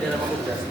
Mutasa.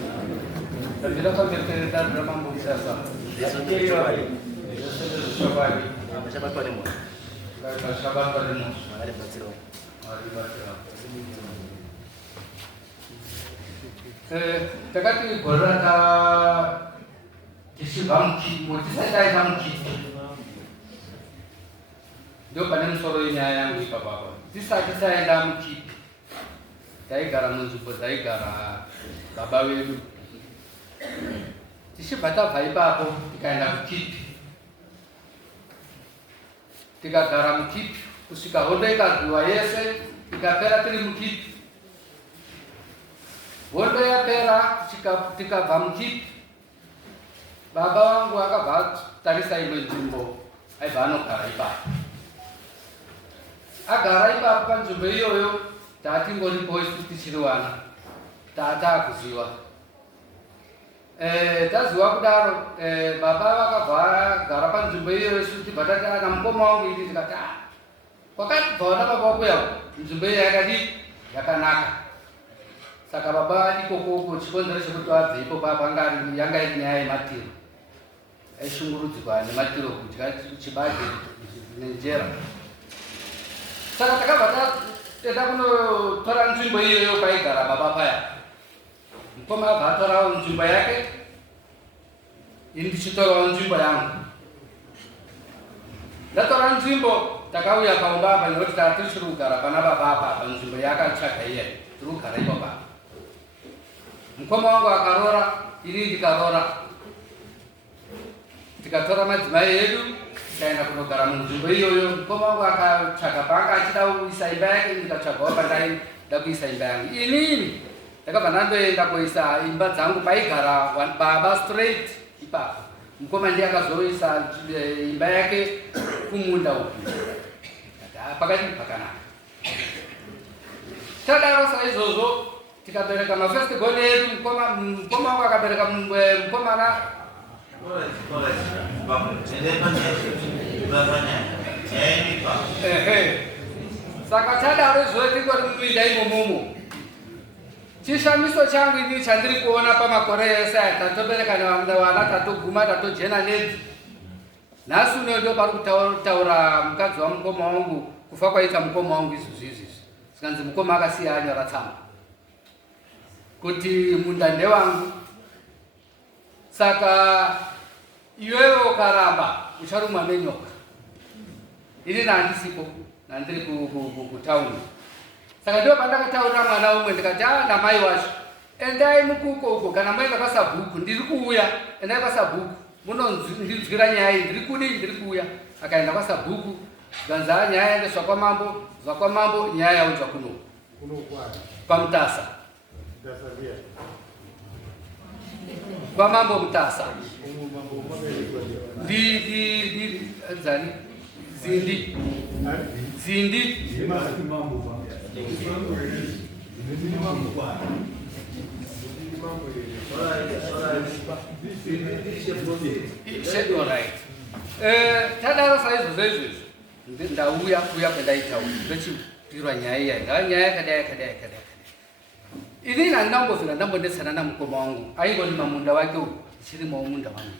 Ini nanda mbovu nanda mbonde sana na mkoma wangu. Aigo ni mumunda wake huyu. Shirima mumunda wangu.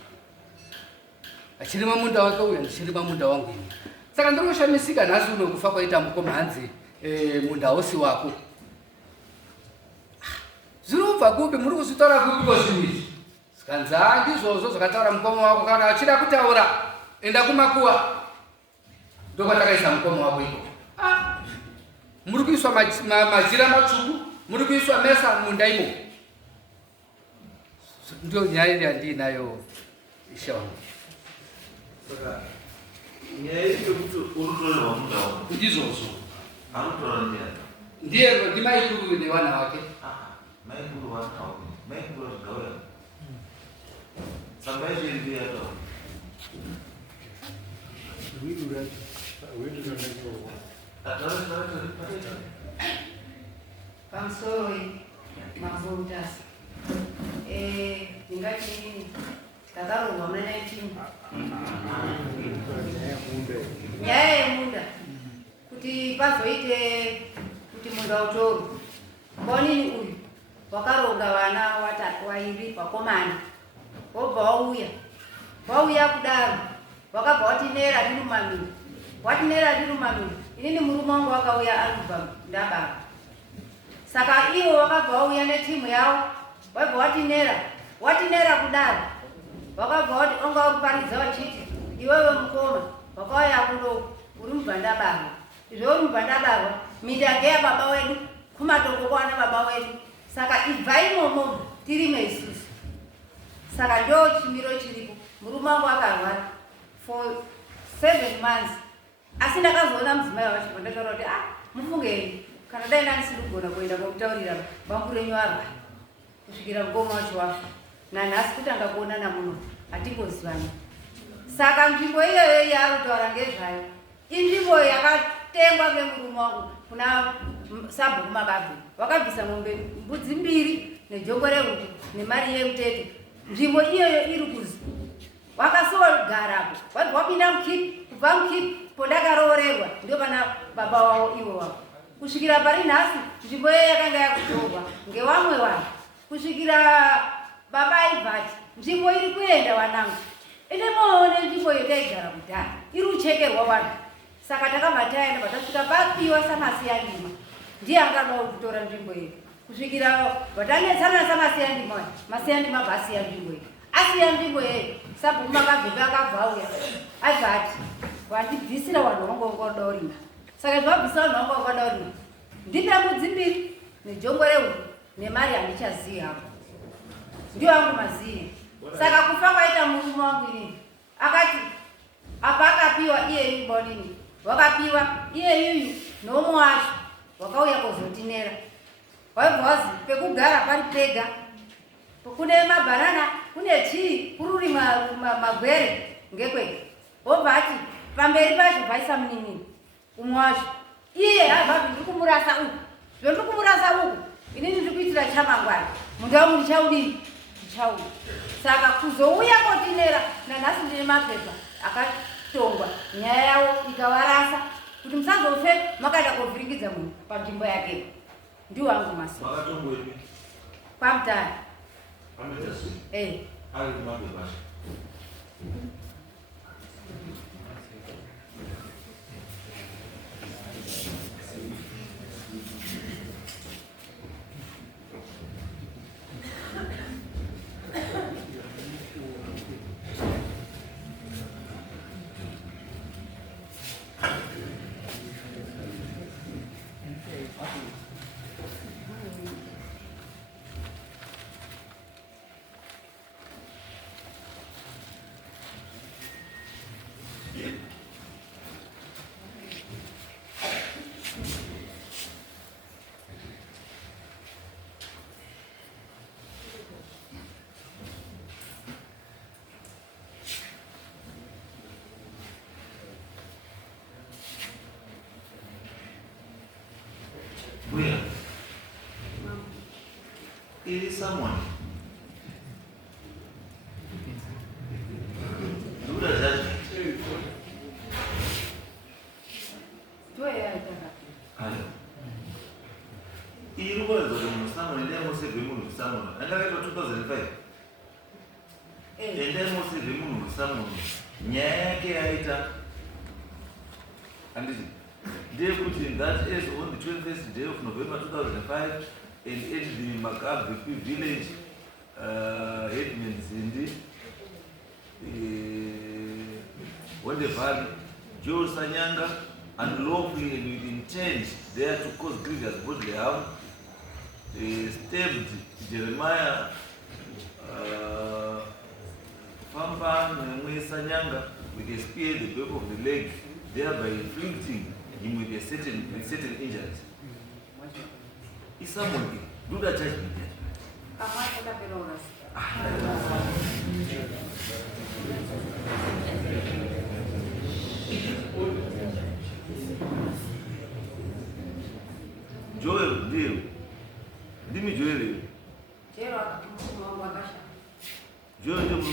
Shirima mumunda wake huyu, shirima mumunda wangu. Saka ndiro shamisika nasu no kufa kwa ita mkoma hanzi munda osi wako. Zurumva kupi muri kusitora kupi kosini. Sikanza ndizozo zakataura mkoma wako kana achida kutaura. Enda kumakuwa. Ndoko takaisa mkoma wako iko. Muri kuiswa majira machuku. Muri kuiswa mesa mundaimo. Ndio nyaya ya ndinayo ishauri. Saka nyaya hiyo mtu urudole wa muda wako. Ndizozo. Arudole ndio. Ndiye ndi maiguru ni wana wake. Maiguru wana wake. Maiguru ndio. Samaje ndio hapo. Pamusoro Mutasa. Ingati kadaro mwana 19. Nyaya munda. Kuti pazoite kuti munda utoro. Kwa nini uyu? wakaronga vana wairi vakomana wobva wauya kudaro wakabva watinera rirumamiro watinera rirumamiro inini murume wangu wakauya ari kubva ndabara saka ivo wakabva wauya netimu yavo wabva watinera kudaro wakabva wati onga uriparidza wachiti iwewe mukoma wakauya kuno uri mubva ndabarwa izvo uri mubva ndabarwa midage yababa wedu kumatoko kwana baba wedu saka ibvai imomo tirime isusu saka ndo chimiro chiripo murume wangu akarwara for 7 months asi ndakazoona mudzimai wacho pandataura kuti mufungei kana dai ndisiri kugona kuenda komutaurira bambu renyu arwa kusvikira mukoma wacho wafa nanhasi kutanga kuonana muno hatingozivani saka nzvimbo iyoyo yaari kutaura ngezvayo inzvimbo yakatengwa ngemurume wangu kuna sabhuku makabvi wakabvisa mombe mbudzi 2 nejongwe rehuku nemari yemutete nzvimbo iyoyo iri kuzi wakasogarapo wati wapinda mukipi kubva mukipi pondakaroorerwa ndio pana baba wavo ivo wavo kusvikira pari nhasi nzvimbo iyoyo yakanga yakutorwa ngevamwe vanhu kusvikira baba aibvati nzvimbo iri kuenda wanangu ende moone nzvimbo iyo taigara kudhara iri kuchekerwa vanhu saka takabva taenda patasvika papiwa samasiyandima ndiye angadawo kutora nzvimbo iyo kusvikira vatanetsana samasiyandima masiyandima basiya nzvimbo iyo asiya nzvimbo iyoyo sabhuku makabveka akabva auya aibvati wandibvisira vanhu vangu vangodorima saka zvabvisa vanhu vangu vangodorima ndipe mbudzi 2 nejongwe rehuku nemari handichazivi hapo ndio wangu mazivi saka kufa kwaita murume wangu inini akati apa akapiwa iye yuyu bonini wakapiwa iye yuyu nomwe wacho wakauya kuzotinera waibva wazi pekugara pari pega kune mabhanana kune chii kururi magwere ngekwega wobva ati pamberi pacho paisa muninini umwe wacho iye habva ndiri kumurasa uku zvondiri kumurasa uku inini ndiri kuitira chamangwana mundu wangu ndichaudini ndichauda saka kuzouya kotinera nanhasi ndine mapepa akatongwa nyaya yavo ikavarasa kuti musazofe makaenda kovhirikidza munhu panzvimbo yake ndiwo wangu masuku pamutare It is someone. Do that. He was someone, and then Mose removed someone. And I got 2005. And then Mose removed someone. Nyake aita. And they put in that age on the 21st day of November 2005 and in the Makabi village headman Zindi. When the valley, Joe Sanyanga unlawfully and with intent there to cause grievous bodily harm, stabbed Jeremiah Fampa Sanyanga with a spear at the back of the leg, thereby inflicting him with a certain injuries. Is someone do that judgment yet? Joel, deal. Give me Joel. Joel, you will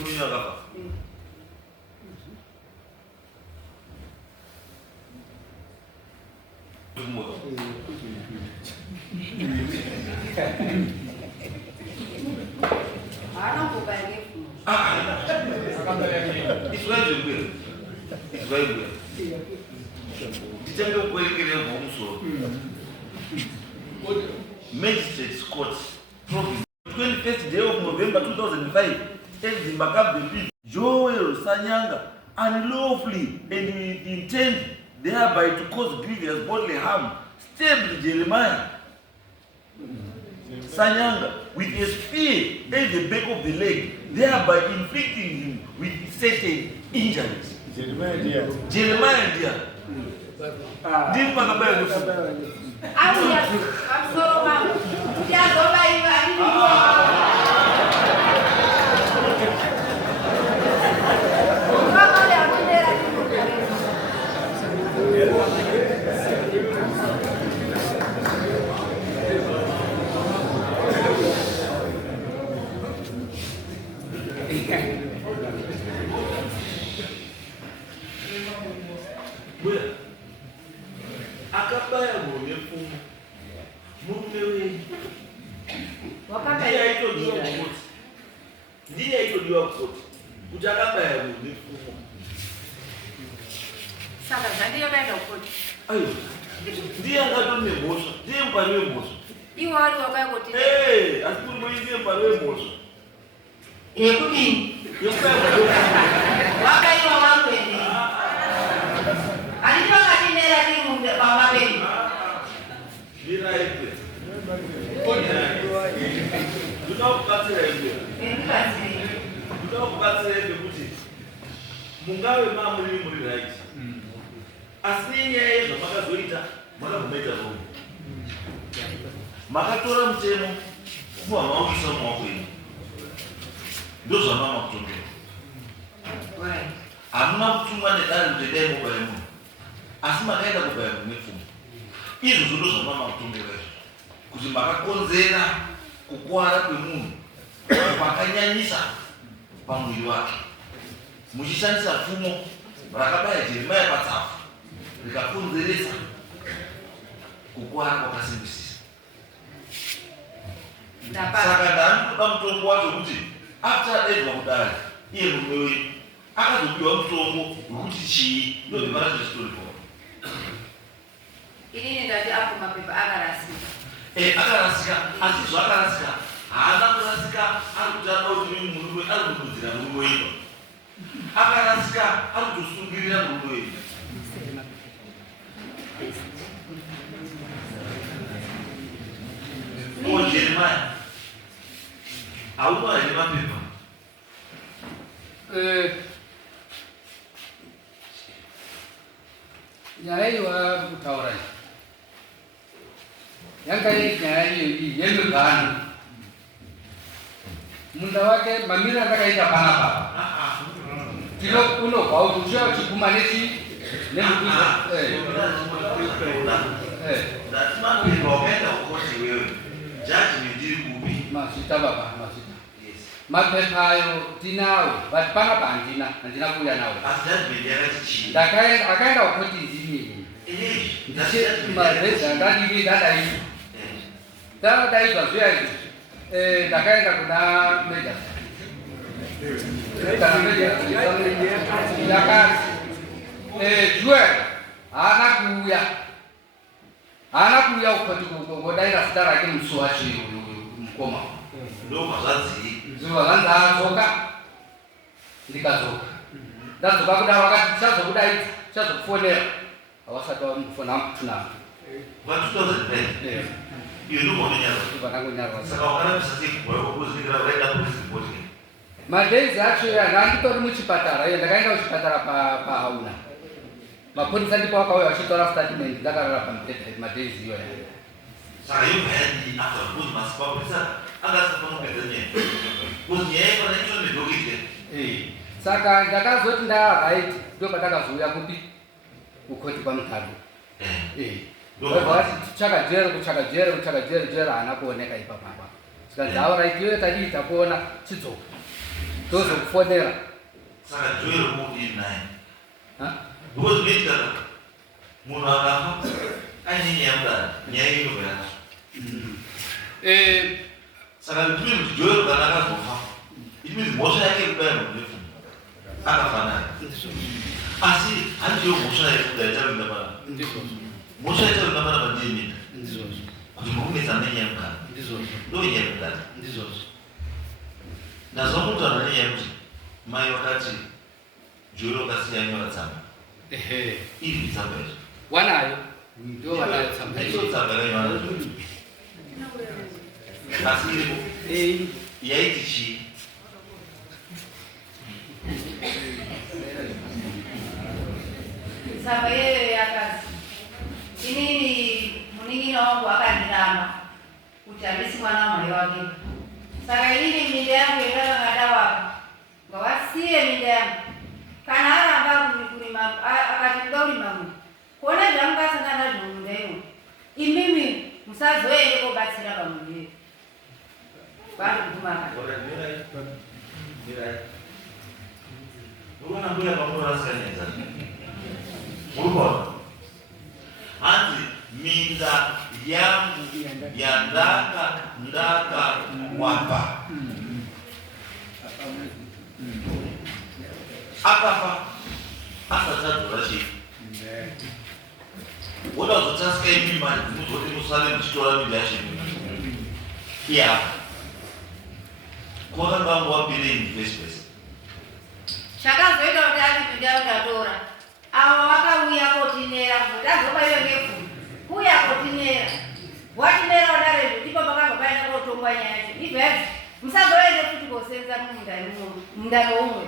It's why you will. It's why you will. Magistrate Court, 21st day of November 2005, held the Makabe Joel Sanyanga unlawfully and with intent thereby to cause grievous bodily harm, stabbed Jeremiah Sanyanga with a spear at the back of the leg, thereby inflicting him with certain injuries. Jeremiah dear. Didn't Makabe akabaya ngonefumo mumewe ndiye aitodiwa kuti akabaya ngonefumo saka zvandiyo kaenda kuti ayo ndiye angatone mhosva ndiye mupari wemhosva iwe wari wakaikoti asi kuri moindiye mupari wemhosva yekudini wakaiwa wakwene handiti vakatinera tiri baba venyu ndiraite ndoda kubatsira iwe ndoda kubatsira iwe kuti mungave muri right asi nenyaya yezvamakazoita makagomaita rombo makatora mutemo muvamauisa mumaoko enyu ndozvamama kutongera hamuna kutumwa nedare kuti dai mobaya munhu asi makaenda kubaya munhu nepfuma izvozvo ndozvamama kutongera izvo kuti makakonzera kukwara kwemunhu kwakanyanyisa pamuviri wake muchishandisa pfumo rakabaya Jeremiah patsafu rikakonzeresa kukwara kwakasimbisisa. Saka ndanoda mutombo wacho kuti after adedwa kudai iye murume wenyu akazopiwa mutombo wekuti chii ndozvimara zvechitori kwa inini ndati apo mapepa akarasika akarasika asi zvakarasika haana kurasika ari kuti ada kuti murume ari kududzira murume wenyu akarasika ari kutosungirira murume wenyu Jeremiah hauna here mapepa nyaya iwa kutaura yanga nyaya iyi yemigano munda wake mamira ndakaita panapa unobva kuti uchiva uchiguma nechi mazita baba mazita mapepa ayo tinawo but panapa handina kuuya nawo akaenda kukoti ndini mareza ndadii dadaizva zviya izvi ndakaenda kuna yakati Joel haana kuuya kukoti kungodaira zita rake musi wacho mukoma zuva ranzi adzoka ndikadzoka ndadzoka kudaro vakati tichazokudaidza tichazokufonera havasati vamufona amutunamo madaizi acho handitori muchipatara ndakaenda kuchipatara pahauna maponisa ndipo vakauya vachitora statement ndakarara pamubhedha madaizi iyoya saka ndakazoti ndaraiti ndo patakazouya kupi kukoti kwamutaro chakajera haana kuoneka ipapapa sikanzi auraiti iyoyo tadii takuona chidzoka tozokufonera saka Joel mudini naye ndokuzoita munhu akafa aine nyaya mudani nyaya inobva saka ndikuti kuti Joel kana akazofa it means mhosva yake kudai munhu nepfuma akafanana asi handiyo musha yekudaita ndapana musha yaita ndapana pandiyemita kuti mukumisa nenyemka ndo nyemka nazomutana nenyaya kuti mai wakati juro kasiya nyora tsamba iri tsamba izvo wanayo ndio wanayo tsamba izvo tsamba ranyora asi iripo yaiti chii tsamba iyoyo yakazi inini munin'ina wangu akandiramba kuti handisi mwana wamwari wake. Saka inini minda yangu yendakangada wapa ngawasiye minda yangu kana aramba kurima akati ndokurima muno kuona zvamungasangana nazvo mumunda imo imimi musazoende kobatsira pamunda iyo vandogumaka urona mbuya pamurasanyedza urikona hanzi minda yangu yandaka wapa akafa asatadzora chii woda kuzotasika imimani muzoti musale muchitora minda yacho iyafa kwakanga wangu wapirei vesipesi chakazoita kuti ati minda ndatora avo vakauya kotinera kuti azobayiwe ngefuni kuya kotinera watinera udarezvo ndipo pakabva paina kotongwa nyaya yacho ibvezi musazoende kuti kosenza munda noumwe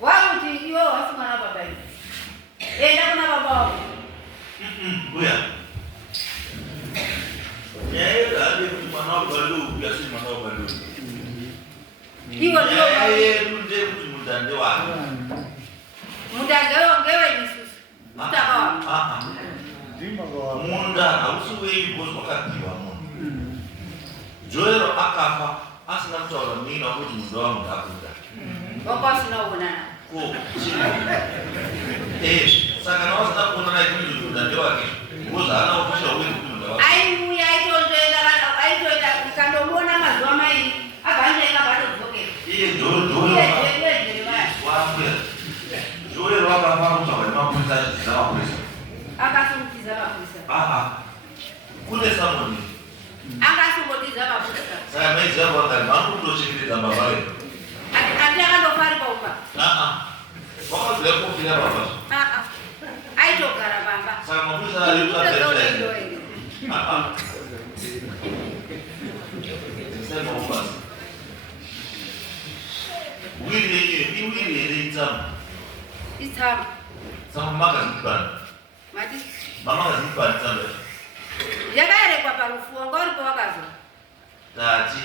wakuti iwe wasi mwana baba ivi enda kuna baba wako uya nyaya yedu hadi kuti mwana wabaduku yasi mwana wabaduku nyaya yedu ndekuti munda ndewako munda ngeweisusu mutakawa munda hausi weibos wakapiwa munhu joero akafa asina kutaura mina kuti munda wangu ndakuda wakwasina kuonana saka nawasina kuonana kuti munda ndewake ozaana ukusha uwe kuti munda wake aiuya aitoita ikandomuona mazuva mairi abvandoenga vatodzoke iye joero joero akafa kutsvaga nemapurisa achidziza mapurisa akasumutiza mapurisa kune samoni akasumutiza mapurisa saka maiziva kwakari makutochengetedza baba vedu ati akandofa paupa wakazira kofira baba aitogara baba saka mapurisa ariuaaimaubasa wiri yenyewe iwiri here itsamba itsamba tsamba makazikubana mati mamakazikubana tsamba yakaerekwa parufuwa ngauripo wakazwa tati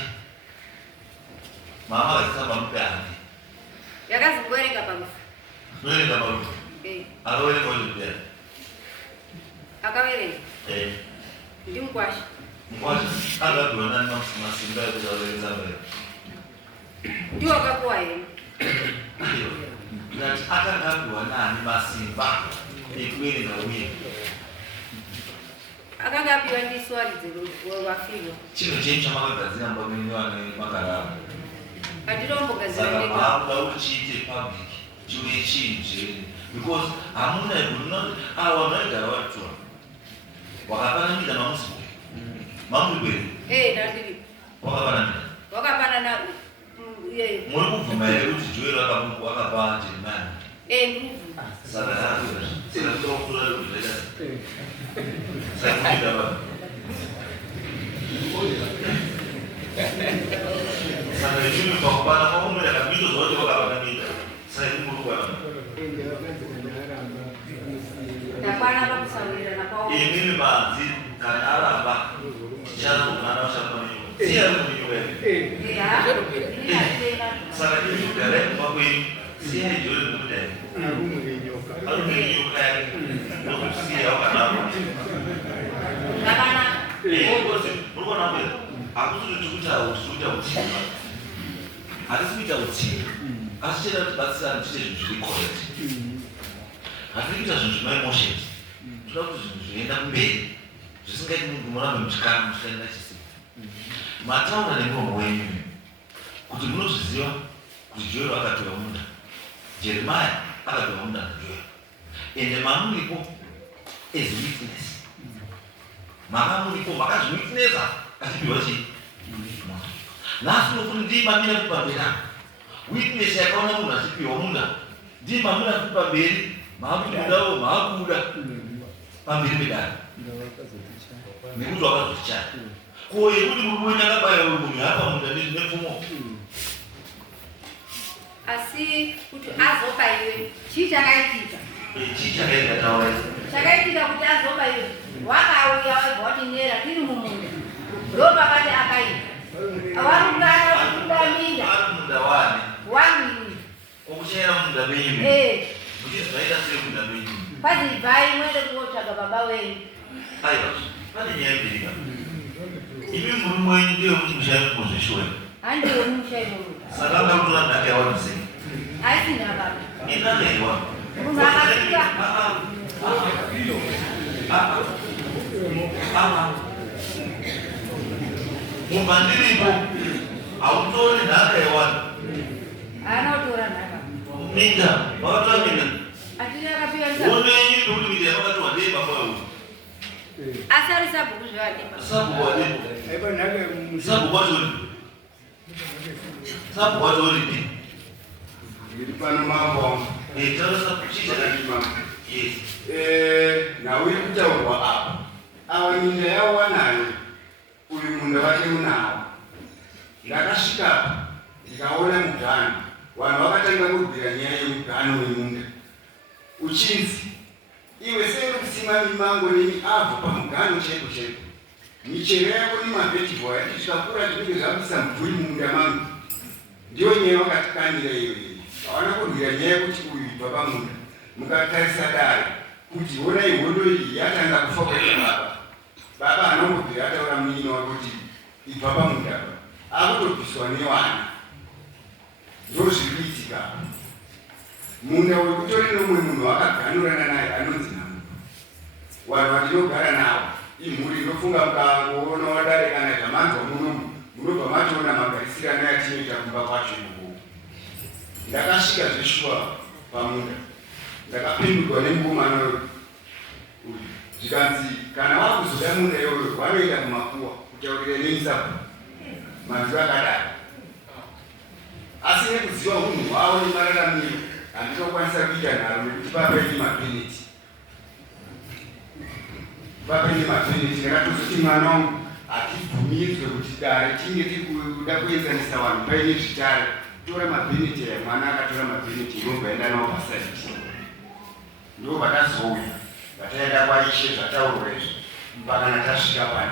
mama akazitsamba mupehandi yakazimboerenga parufu noerenga parufu akawerenga uchipera akaverenga ndi mukwashi mukwashi agagona masimba ekuti averenge tsamba iyo ndiwo akakuwa yena ngati akangagwa nani masimba ekuverenga uye akanga apiwa ndi swalidzo wafirwa chinhu chenyu chamakagadzira mbamenewane makarara andinombogadzira saka uchiite public chive chinhu cheni because hamuna awa maigara vatora wakapanamida mamusiko mamuriperi nandiripo wakapanamida wakapanana muri kubvuma here kuti joero akapa jerimani ndikubvuma saka sakakutora kuzveda sakuida va saka ichimi pakupana kwakumira kabito zvakuti wakapanamida saka ikumurukwana ndakwana pakusawirirana kwao imimi manzi kana aramba tichazomwana vashakumanio siyamuninyoere saka izvigara kumakwenyu siyai jori nomudai arumenyoka yake nokusiya wakanama murikuona mberi hakusiti tikuita utsinga hatisi kuita utsinga asi cheda tibatsirani tiite zvinhu zviri correct hatiri kuita zvinhu zvemaemotions toda kuti zvinhu zvinoenda kumberi zvisingaiti munhu murambe muchikaenda chisipo mataura nemuromo wenyu kuti munozviziva kuti joero akatora munda Jeremiah akabva munda naJoya. Ende mamuripo as witness. Mamuripo makazwitnessa achipiwa chii? Nasi nokuti ndii mamira kupambera. Witness yakaona munhu achipiwa munda. Ndii mamira kupamberi. Makuti mudawo makuda. Pamberi pedare. Nekuti wakazotichaya. Ko yekuti murume akabaya munhu apa munda nepfumo. Asi kuti azopa iwe chii chakaitika? Chii chakaitika taura? Chakaitika kuti azopa iwe wakauya wabva nera tiri mumunda. Ndopakati akaipa. Awarungana kudaminda. Munda wani? Wani. Okuchera munda menyu. Kuti zvaita sei munda menyu? Padi bhai mwende kutsvaga baba wenyu. Aiwa, pane nyaya mbiri. Imi murume wenyu ndiye mumushayi muzvishuwa. Handiwe mumushayi murume. Saka ndakutora nhaka yawa sei? Haisina baba. Inaneiwa. Munhu akafika. Mubandiripo hautori nhaka yawana. Haana kutora nhaka. Minda, wakatora minda. Atina akapiwa nzava. Wonenyi ndokuti minda yakati wadei baba wewe. Asari sabhuku zvavadeba. Sabhuku wadei. Sabhuku watori. Sabhuku watori. Iri pano mambo. Taurasa kuchita Chakadima. Yes. Nawe kutaurwa apa. Awa minda yawanayo. Uyu munda wake unawo. Ndakasvika ndikaona mugano. Vanhu vakatanga kubvira nyaya yemugano wemunda. Uchinzi iwe senge kusima mimango nemiavho pamugano cheko cheko. Michero yako nemavhejitabho yati zvikakura zvinenge zvabvisa mvuri mumunda mangu. Ndiyo nyaya wakatikanira iyoyi. Hawana kurwira nyaya yekuti uyu ibva pamunda. Mukatarisa dare kuti honai hondo iyi yatanga kufa kwaita baba. Baba anongobvira ataura munyina wake kuti ibva pamunda. Akutobviswa newana. Ndozviri kuitika. Munda wekutori nomumwe munhu wakaganurana naye anonzi naMunhu. Vanhu vandinogara navo imhuri inofunga mukangoona wadare kana zvamanzwa munomu munobva matoona magarisirano yatinoita kumba kwacho ikoko. Ndakasvika zveshuwa pamunda. Ndakapindurwa nemukomana uyu. Zvikanzi kana wakuzoda munda iyoyo wanoenda kumakuwa kutaurira neMuseve. Manzwi akadaro. Asi nekuziva unhu hwavo nemararamiro handinokwanisa kuita nharo nekuti papaine mabheneti. Papaine mabheneti ndakatozoti mwana wangu hatibvumidzwe kuti dare tinge tiri kuda kuenzanisa vanhu paine zvitare. Tora mabheneti aya. Mwana akatora mabheneti inobva enda nawo pasaiti. Ndo patazouya pataenda kwaishe zvataurwa izvi mpaka tasvika pano.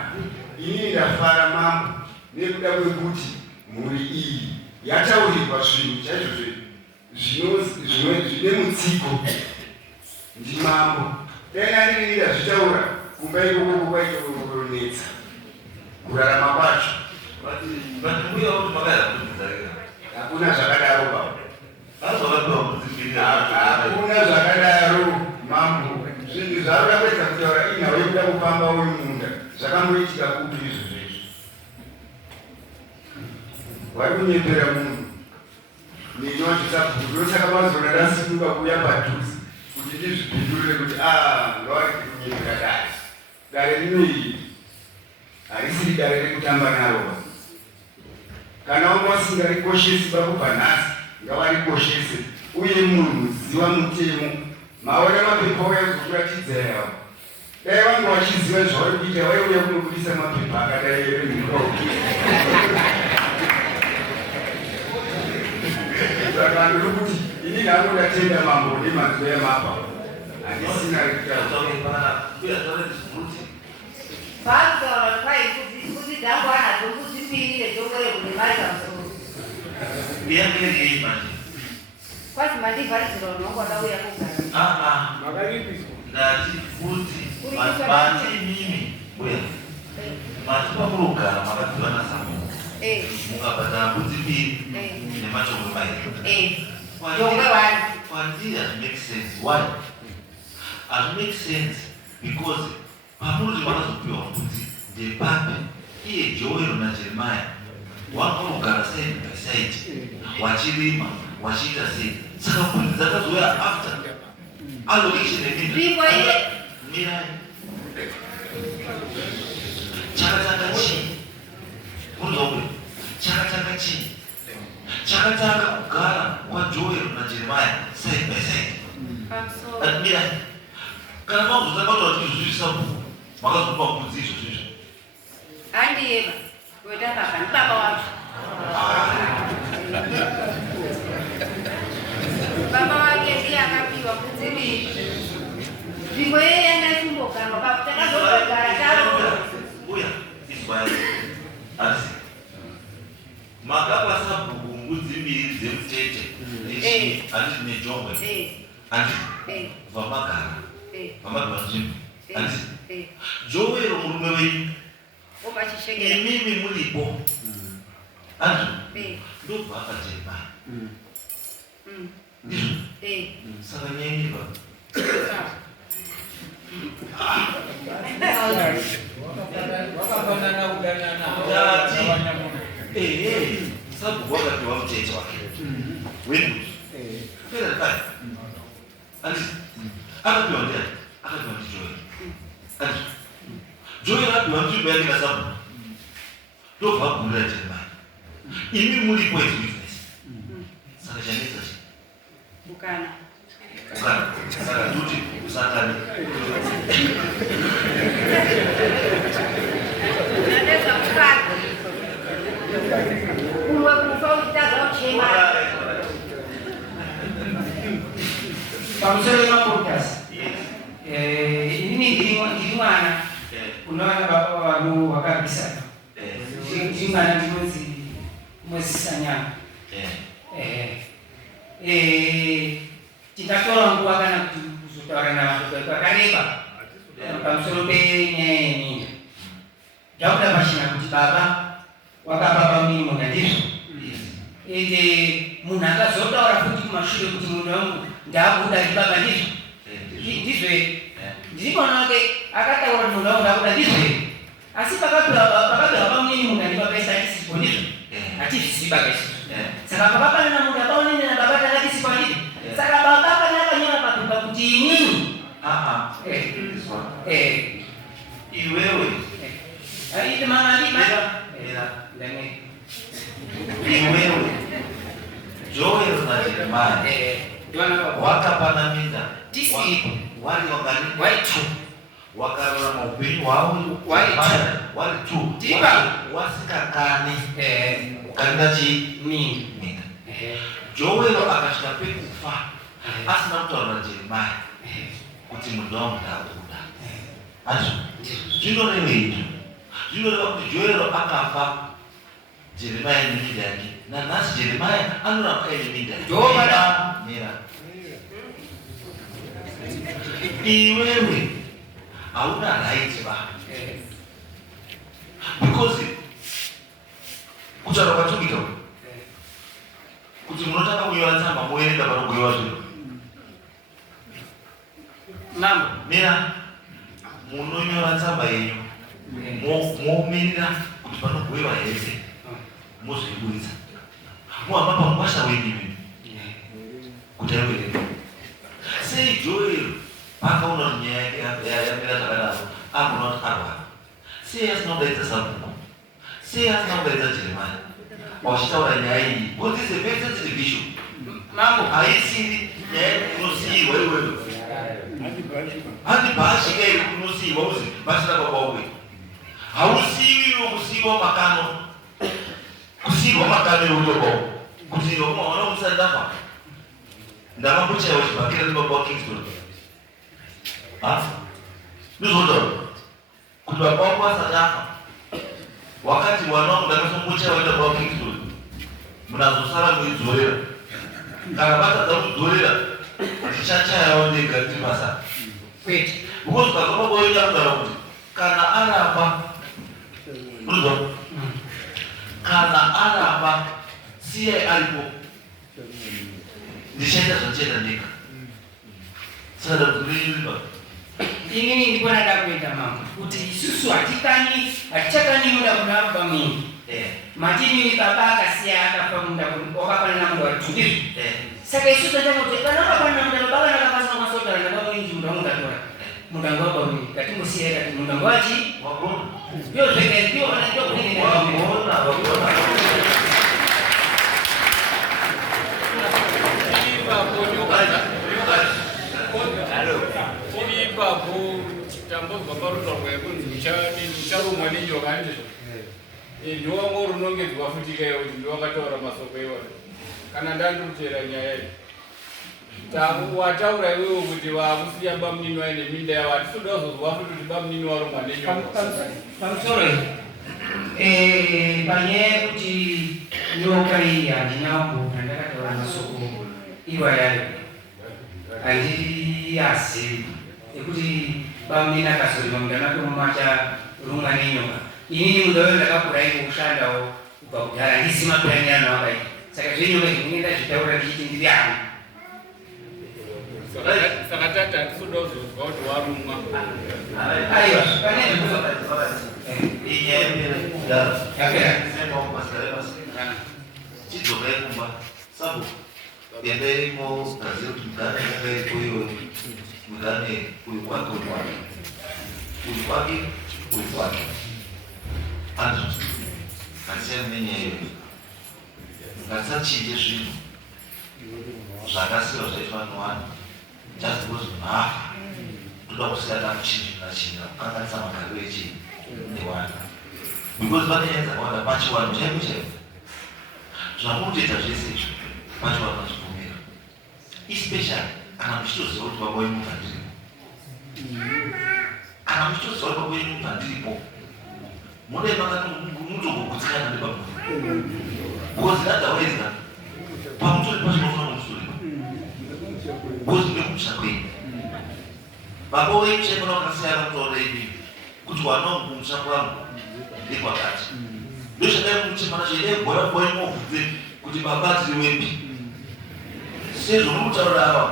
Inini ndafara mambo nekuda kwekuti mhuri iyi yataurirwa zvinhu chaizvo zvine mutsiko ndimambo. Dai nandiri ndazvitaura kumba ikoko kwaitoronetsa kurarama kwacho. Hakuna zvakadaro baba. Hakuna zvakadaro mambo. Zvinhu zvaroda kuedza kutaura inhau yekuda kupamba uyu munda zvakamboitika kupi izvo zvezvo. Vari kunyepera munhu. Ninyochitsabhuku saka mazona ndasimuka kuuya padhuze kuti ndizvipindurire kuti ngavari kunyepera dare. Dare rino iri harisiri dare rekutamba naro. Kana wanga wasingarikoshesi pakubva nhasi ngavarikoshese. Uye munhu ziva mutemo. Maona mapepa auya kuzokuratidza yawo. Dai vanga vachiziva zvavari kuita vaiuya kunobudisa mapepa akadai erenhirauki. Saka ndiri kuti inini hangodatenda mambo nemanzwi emapa. Handisina rekutaura. Vakutaura kwai kuti dzangu anadzo kudzipirire dzongore kune mari pamusoro. Ndiyangei manje. Kwati mandivharidzira unongoda uya kugara. Ndati futi mati mimi wewe. Mati pakurugara makadzivana samunhu. Mukabhadhara mbudzi mbiri nemachongo mairi. Kwandiri hazvi make sense. Why? Hazvi make sense because pamunoti makazopiwa mbudzi ndepapi iye Joel naJeremiah wakanogara side by side wachirima wachiita sei. Saka kuti dzakazouya after allocation mirai chakatanga chii kunzokwe chakatanga chii chakatanga kugara kwaJoel naJeremiah side by side. Mirai kana mauzotanga kuti zvizvisa bhuku makazopa mbudzi izvozvo handiyeva kuita baba nibaba wacho baba wake ndiye akapiwa kudziviri nzvimbo yeye yandaisumbogarwa takazogara taro uya iswaya asi makapasa bhuku mbudzi mbiri dzemutete handiti nejongwe handiti vamagara vamadzivanzvimbo handiti Joel murume wenyu imimi mulipo handiti ndobva akaJeremiah ndizvo saka nyenyiva sabhuku wakapiwa mutete wake wenduzi fera kai handiti akapiwa ndiani akapiwa ndiJoel handiti Joel apiwa nzvimbo yake nasabhuku ndobva agurira Jeremiah imi mulipo is business. Saka chanetsa chi bukana saka tuti usatani naneza bukana umwe kufa utadza uchema pamusoro wemapodcast inini ndiri mwana unowana baba vanhu vakabvisana ndiri mwana ndinonzi Mutasa tikatora nguva kana kuti kuzotaura navadoka vakareba pamusoro penyaya yeminda. Ndakuda pachena kuti baba wakababa mumunda ndizvo ende munhu akazotaura futi kumashure kuti munhu wangu ndakuda ribaba ndizvo ndizvo ndiripaona wake akataura munhu wangu ndakuda ndizvo asi pakabva pamumunda ndibaba isatisipo ndizvo hatizvizivi baba isi saka pakapanana munhu akaonenena baba takatisipa ndizvo saka baba akanakanyora papepa kuti inini iwewe aite mamani iwewe Joel naJeremiah wakapana minda wari wangani wakarora maupenyu hwavo wari tu wasikakani ukarinda chii minda. Joel akasvika pekufa asina kutaura naJeremiah kuti munhu wangu ndakuda hazvo zvinoreveizvo zvinoreva kuti Joel akafa Jeremiah neminda yake nanhasi Jeremiah anoramba aine minda mera iwewe hauna right ba because kutaura kwatumika kuti munotanga kunyora tsamba moenda panogoyiwa zviro mambo mera munonyora tsamba yenyu momirira kuti panogoyiwa hese mozviburitsa mohamba pamugwasha wenyu kuti aiwereka sei Joel pakaona kuti nyaya yake yamira zvakadaro agona kuti arwara sei asina kudaidza sabhuku sei asina kudaidza Jeremiah wachitaura nyaya iyi because this is a very sensitive issue. Mambo haisiri nyaya inosiyirwa iwewe handi bhashi kai unosiyirwa uzi bhashi rababa uwe hausiyiwi kusiyirwa makano kusiyirwa makano eutobao kuti umaona kuti ndafa ndamambochaiwa chibhakira nebaba waKingston ndizvotaura kuti baba wangu asati afa wakati mwana wangu ndakasombochaiwa nebaba waKingston munazosara muidzorera kana vatadza kudzorera ndichachayawo ndega ndiri basa kwete because ukazoma boyonya kudara kuti kana aramba unozwa kana aramba siyai aripo ndichaita zvachienda ndega saka dakutiririba inini ndikona kuenda mambo kuti isusu hatichakani muda kuna baba mingi Matini baba akasia akafa muda wakapana na muda tukivu. Sasa Yesu tunataka kutekana hapa na muda baba na kafa na masota na baba ni muda muda tu. Muda ngoko ni katimu siera muda ngwaji. Yo zeke ndio anajua kuni Jambo babaru tongwe nicharo mwani joganje. Ndio runonge dwafutika yo ndio akatora masoko yo. Kana ndandutera nyaya iyi. Tabu wataura wewe kuti wakusiya bamnini waine minda ya watu sudozo wafuti bamnini waro mwani yo. Pamsore. Banye kuti nyoka hii andinambo ndakatora masoko iwa yale. Andi yasi ekuti bamnina kasori bamdana kumacha runga ninyoka. Ini mudawe ndakakurai kushanda ukakudara ndisima kuranyana wakai. Saka zvinyo ngenda zvitaura zvichiti yangu. Saka tata sudozo kuti warumwa. Aiwa, pane Sabu, yende mo kazi mudane yake kuyo mudane kuiwaki antu kasiyana nenyaya ngasachinje zvinhu zvakasiya zvaifanwa just because toda kusiyana kuchinjina kukanganisa magariro echinhu newana because pane nyaya dzakawanda pachiwanhu chaipo chaipo zvamunotoita zvese izvo pachiwanhu vachibvumira especially kana muchitoziva kuti baba wenyu mubvandiripo kana muchitoziva kuti baba wenyu mubvandiripo mune mutogokudzikana nebaba because otherwise pamutori pachinofanira mutoripa because ndekumusha kwenyu baba wenyu chaifana wakasiyana kutaura ivi kuti wana kumusha kwangu ndekwakati ndochadai kumuchemana chaidai gora baba wenyu mubvudze kuti baba tiri wepi sezvo mukutaura ava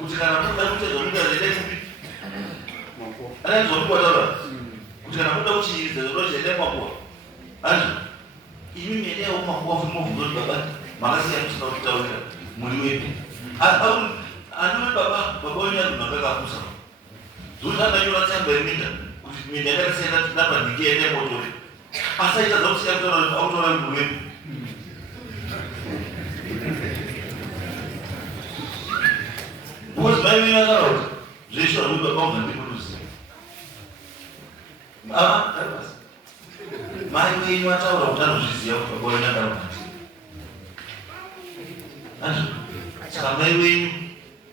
kuti kana muda kutedzwa muda zvaidai kupi anaizva mukutaura kuti kana muda kuchinyiriza zviro zvaidai makuwa anzvo imi mene umakuwa vumobvunza kuti baba makasiya musina kutaurira muri wepi andiwe baba wenyu ari makakakusa zvokuti akanyora tsamba yeminda kuti minda yakasiyana namba ndingi yaidai motori asaita zvakusiya kutaura muri wepi because my way out, Rachel will be bound and people lose. My way you are out of town is the out of going around. And some way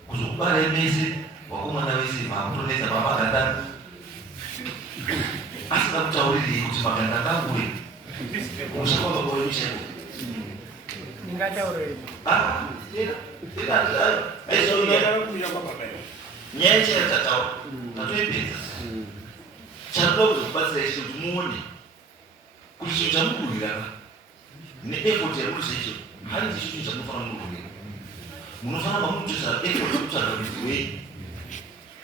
was very amazing, or woman amazing, my opponent and Papa Gata. Ask them to already use Maganda way. Who's called a boy, Michelle? Nyaya chatataura tatoipedza chanoda kuzobatsira icho kuti muone kuti chinhu chamukurwirana neefoti yamuisa icho hanzi chinhu chamunofanira mukurwira munofanira mamunotoisa efoti yekutsvaga kuti wei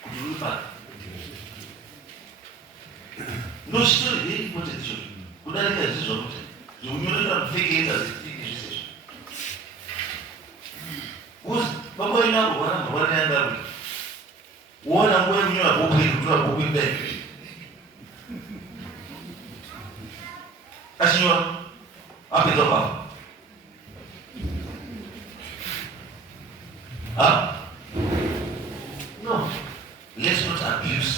kuti uri pari ndochitori very important icho kudarika zvisi zvakuti zvekunyorera mupfekeza zvitii zvese izvo baba wenyu angorwara marwara neangaruti wona nguva yekunyora bhuku iri kutora bhuku kudai achinyora apedza baba no, let's not abuse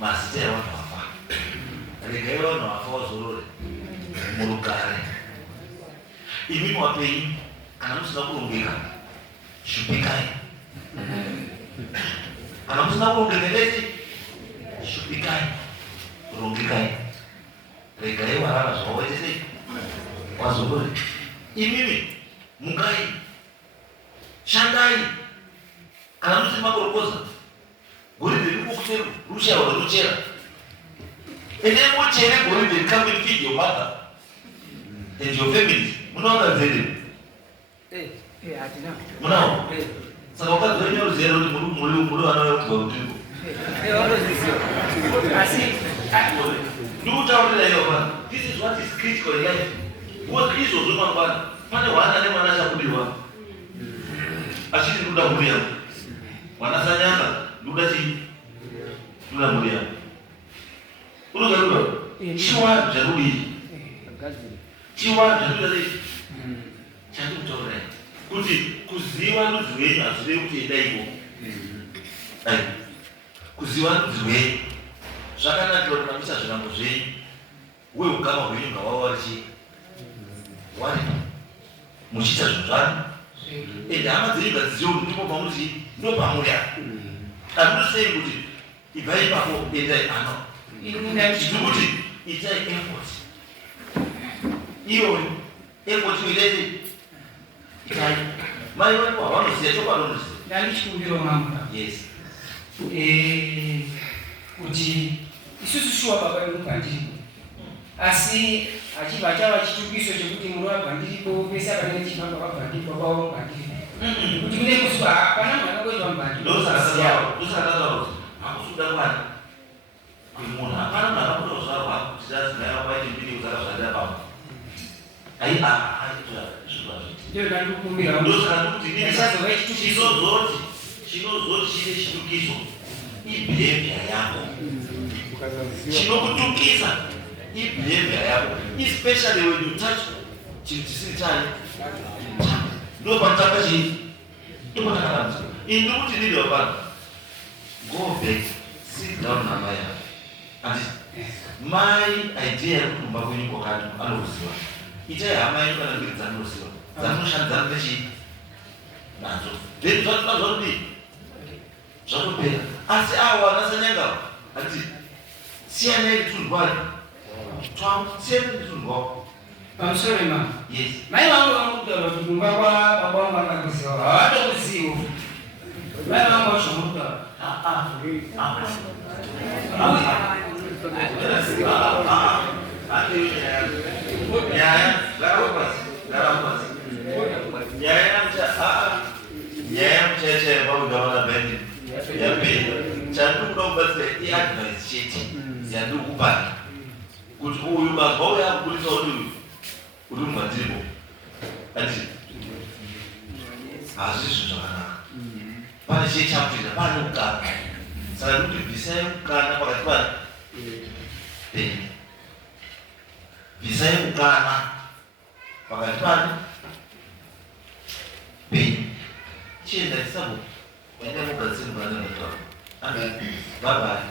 mazita evanhu vafa regai vanhu vafa vazorore murugare imi wapenyu kana musina kurongeka shupikai kana musina kurongeka leti shupikai rongekai regai varara zvavaitesei wazorore imimi mukai shandai kana musina makorokoza goridhe rikukuteru rushaura ruchera ene muchere goridhe come and feed your mother and your family munaona nzere munawo saka ukadzi wenyu ruziva kuti muri vana vekubva kutiko ndikutaurira iyo vanhu this is what is critical in life. What is also one? Pane wana ne mwana chakudiwa. Ashiri nduda mulia. Wana sanyanga nduda chi nduda mulia. Uruga ruga. Chiwa jarudi. Chiwa jarudi. Chandu tore. Kuti kuziwa nuzwe azwe kuti ndaibo. Ai. Kuziwa nuzwe. Zvakanaka kuti kamisa zvirambo zvenyu. Wewe ukama hwenyu ngawawarichi. Wani muchita zvozvano ende hama dzenyu ngadzizive kuti ndipo pamuti ndo pamurya. Hamunosei kuti ibvai ipapo endai ano. Ndiri kuti itai effort. Iyo effort ilete itai. Mai vanipo havanoziya chokwanonoziya. Ndanichikumbira mama. Yes. Kuti isusu shuwa baba ndiri asi achiva chava chitukiso chekuti muri vabhandiripo pese akanenge chifamba vabhandiripo vavo bhandiripo kuti mune kusuka hapana munhu akangoitwa mubhandiripo ndosakataura kuti hakusuda kwani kuti munhu hapana munhu akambotozvarwa kuti azinaiva paite mbiri kuzakazvatira pamo ndio ndandikumbira ndosaka kuti chinozoti chine chitukiso ibehaviour yako chinokutukisa ibehaviour yako, especially when you touch chinthu ndo pataka chi ndo pataka ndo kuti ndilo pano go back, sit down na maya and my idea yokutumba kwenyu kwakati anoziva itai hama yenyu kana mbiri dzanoziva dzanoshanda nechi nadzo then zvatozodi zvatopera asi awa anasanyanga ati siyanai tundwari I'm sorry, ma'am. Yes. My mom wants to go back to the I don't see you. My mom wants to go. Kuti uyu mazwa uya kugurisa kuti uri mumadzimbo ati hazvizvo zvakanaka pane chii chakuita pane ukana saka kuti bvisai ukana pakati pane penyu bvisai ukana pakati pane penyu chienda tisabo kuenda mugadzirwa nemutauro. Bye bye.